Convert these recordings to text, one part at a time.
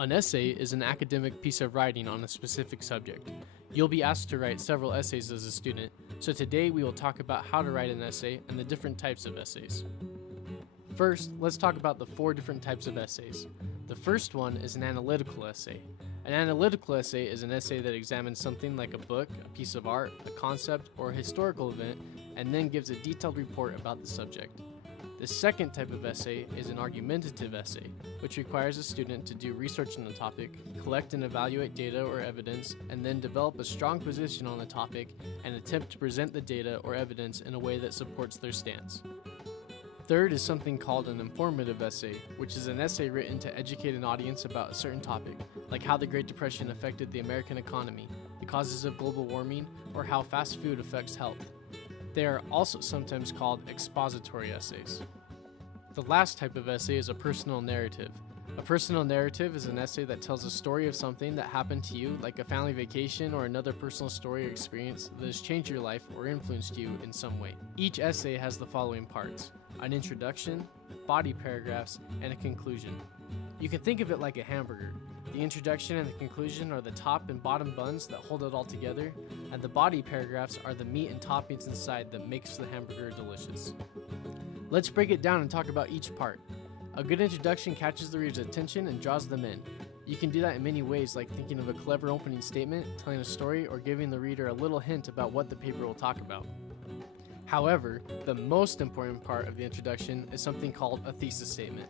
An essay is an academic piece of writing on a specific subject. You'll be asked to write several essays as a student, so today we will talk about how to write an essay and the different types of essays. First, let's talk about the 4 different types of essays. The first one is an analytical essay. An analytical essay is an essay that examines something like a book, a piece of art, a concept, or a historical event, and then gives a detailed report about the subject. The second type of essay is an argumentative essay, which requires a student to do research on a topic, collect and evaluate data or evidence, and then develop a strong position on the topic and attempt to present the data or evidence in a way that supports their stance. Third is something called an informative essay, which is an essay written to educate an audience about a certain topic, like how the Great Depression affected the American economy, the causes of global warming, or how fast food affects health. They are also sometimes called expository essays. The last type of essay is a personal narrative. A personal narrative is an essay that tells a story of something that happened to you, like a family vacation or another personal story or experience that has changed your life or influenced you in some way. Each essay has the following parts: an introduction, body paragraphs, and a conclusion. You can think of it like a hamburger. The introduction and the conclusion are the top and bottom buns that hold it all together, and the body paragraphs are the meat and toppings inside that makes the hamburger delicious. Let's break it down and talk about each part. A good introduction catches the reader's attention and draws them in. You can do that in many ways, like thinking of a clever opening statement, telling a story, or giving the reader a little hint about what the paper will talk about. However, the most important part of the introduction is something called a thesis statement.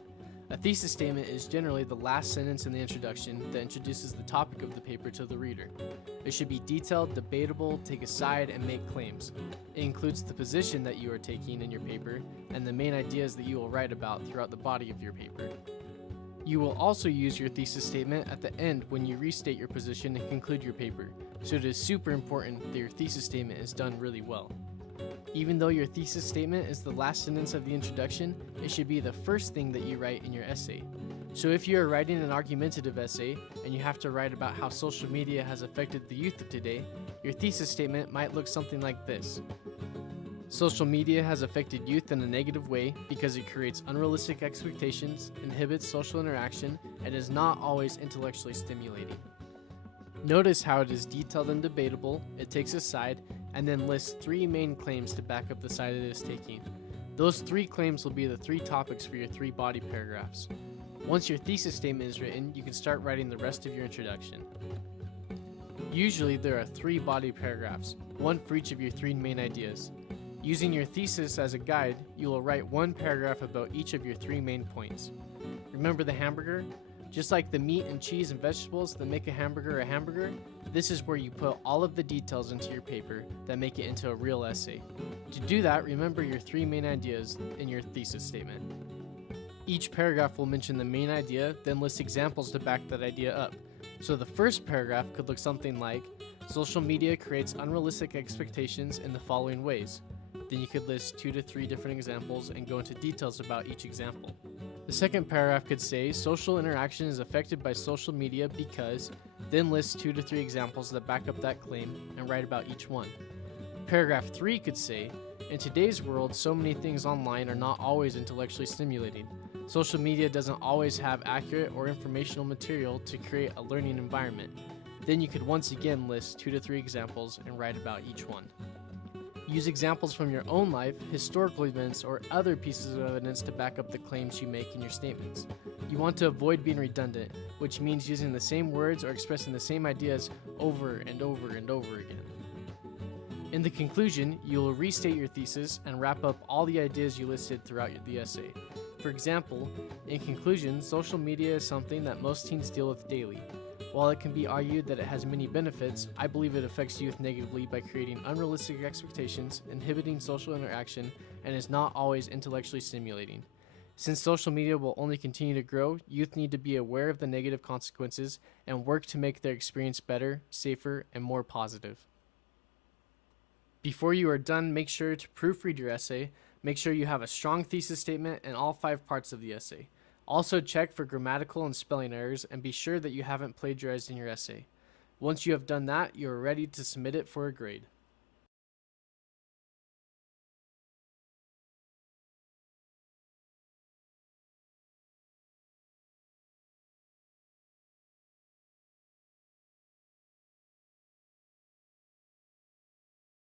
A thesis statement is generally the last sentence in the introduction that introduces the topic of the paper to the reader. It should be detailed, debatable, take a side, and make claims. It includes the position that you are taking in your paper and the main ideas that you will write about throughout the body of your paper. You will also use your thesis statement at the end when you restate your position and conclude your paper, so it is super important that your thesis statement is done really well. Even though your thesis statement is the last sentence of the introduction, it should be the first thing that you write in your essay. So if you are writing an argumentative essay and you have to write about how social media has affected the youth of today, your thesis statement might look something like this. Social media has affected youth in a negative way because it creates unrealistic expectations, inhibits social interaction, and is not always intellectually stimulating. Notice how it is detailed and debatable, it takes a side, and then lists 3 main claims to back up the side it is taking. Those 3 claims will be the 3 topics for your 3 body paragraphs. Once your thesis statement is written, you can start writing the rest of your introduction. Usually there are 3 body paragraphs, one for each of your 3 main ideas. Using your thesis as a guide, you will write 1 paragraph about each of your 3 main points. Remember the hamburger? Just like the meat and cheese and vegetables that make a hamburger, this is where you put all of the details into your paper that make it into a real essay. To do that, remember your 3 main ideas in your thesis statement. Each paragraph will mention the main idea, then list examples to back that idea up. So the first paragraph could look something like, social media creates unrealistic expectations in the following ways. Then you could list 2 to 3 different examples and go into details about each example. The second paragraph could say, social interaction is affected by social media because, then list 2 to 3 examples that back up that claim and write about each one. Paragraph 3 could say, in today's world, so many things online are not always intellectually stimulating. Social media doesn't always have accurate or informational material to create a learning environment. Then you could once again list 2 to 3 examples and write about each one. Use examples from your own life, historical events, or other pieces of evidence to back up the claims you make in your statements. You want to avoid being redundant, which means using the same words or expressing the same ideas over and over and over again. In the conclusion, you will restate your thesis and wrap up all the ideas you listed throughout the essay. For example, in conclusion, social media is something that most teens deal with daily. While it can be argued that it has many benefits, I believe it affects youth negatively by creating unrealistic expectations, inhibiting social interaction, and is not always intellectually stimulating. Since social media will only continue to grow, youth need to be aware of the negative consequences and work to make their experience better, safer, and more positive. Before you are done, make sure to proofread your essay, make sure you have a strong thesis statement and all 5 parts of the essay. Also check for grammatical and spelling errors and be sure that you haven't plagiarized in your essay. Once you have done that, you are ready to submit it for a grade.